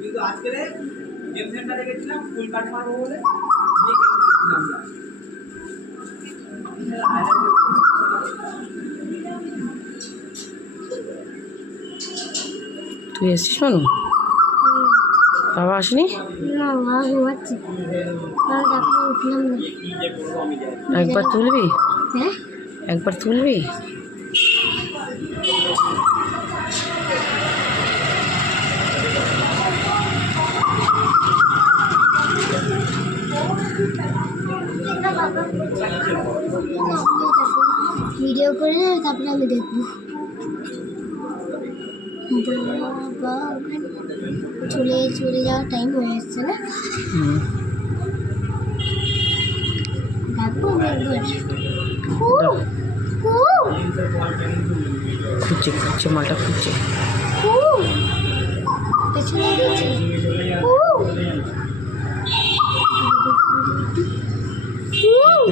কিন্তু আজকে গেম সেন্টারে গেছিলাম ফুল কাট মারবো বলে গিয়ে গেম খেলছিলাম না। তুই এসেছিস শোনো? বাবা আসেনি? না মা ঘুমাচ্ছে, উঠলাম না। একবার তুলবি? হ্যাঁ একবার তুলবি? ভিডিও করে তারপরে আমি দেখবো। চলে চলে যাওয়ার টাইম হয়ে এসছে না? ডাকবো একবার। খুঁজছে খুঁজছে মালটা খুঁজছে। পেছনে গেছে।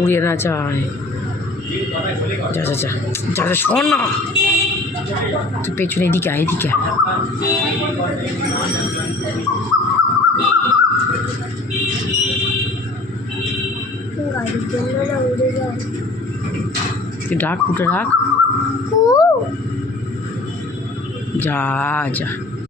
উড়িয়ে না যায়। যা যা যা যা যা শোন না, তুই পেছনে এদিকে আয়, এদিকে আয়। গাড়ির জন্য না উড়ে যায়। তুই ডাক, উঠে ডাক। যা যা।